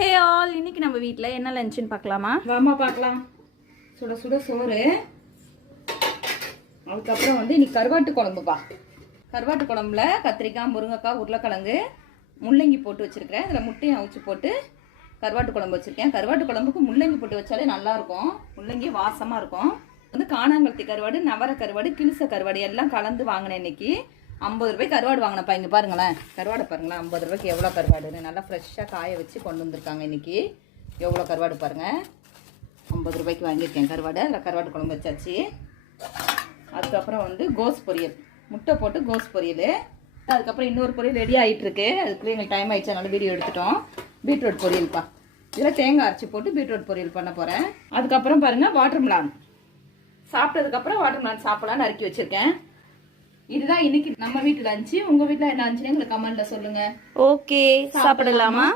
Hey all, இன்னைக்கு நம்ம வீட்டில் என்ன லஞ்சுன்னு பார்க்கலாமா? வாமா பார்க்கலாம். சுட சுட சோறு, அதுக்கப்புறம் இன்னைக்கு கருவாட்டு குழம்புப்பா. கருவாட்டு குழம்புல கத்திரிக்காய், முருங்கைக்காய், உருளைக்கிழங்கு, முள்ளங்கி போட்டு வச்சுருக்கிறேன். இதில் முட்டையும் அவிச்சு போட்டு கருவாட்டு குழம்பு வச்சுருக்கேன். கருவாட்டு குழம்புக்கு முள்ளங்கி போட்டு வச்சாலே நல்லாயிருக்கும். முள்ளங்கி வாசமாக இருக்கும். காணாங்கழுத்தி கருவாடு, நவர கருவாடு, கிழிச கருவாடு எல்லாம் கலந்து வாங்கினேன். இன்னைக்கு 50 ரூபாய்க்கு கருவாடு வாங்கினப்பா. இங்கே பாருங்களேன், கருவாடை பாருங்களேன். 50 ரூபாய்க்கு எவ்வளோ கருவாடுன்னு நல்லா ஃப்ரெஷ்ஷாக காய வச்சு கொண்டு வந்திருக்காங்க. இன்றைக்கி எவ்வளோ கருவாடு பாருங்கள். 50 ரூபாய்க்கு வாங்கியிருக்கேன் கருவாடு. அதில் கருவாடு குழம்பு வச்சாச்சு. அதுக்கப்புறம் கோஸ் பொரியல், முட்டை போட்டு கோஸ் பொரியல். அதுக்கப்புறம் இன்னொரு பொரியல் ரெடி ஆகிட்டுருக்கு. அதுக்குள்ளே எங்களுக்கு டைம் ஆகிடுச்சு, அதனால வீடியோ எடுத்துட்டோம். பீட்ரூட் பொரியல்ப்பா. இதில் தேங்காய் அரைச்சி போட்டு பீட்ரூட் பொரியல் பண்ண போகிறேன். அதுக்கப்புறம் பாருங்கள், வாட்டர்மெலான். சாப்பிட்டதுக்கப்புறம் வாட்டர்மெலான் சாப்பிடலான்னு நறுக்கி வச்சுருக்கேன். இதுதான் இன்னைக்கு நம்ம வீட்டில் லஞ்சு. உங்கள் வீட்டில் என்ன லஞ்சுன்னு எங்களுக்கு கமெண்ட்டில் சொல்லுங்கள். ஓகே, சாப்பிடலாமா?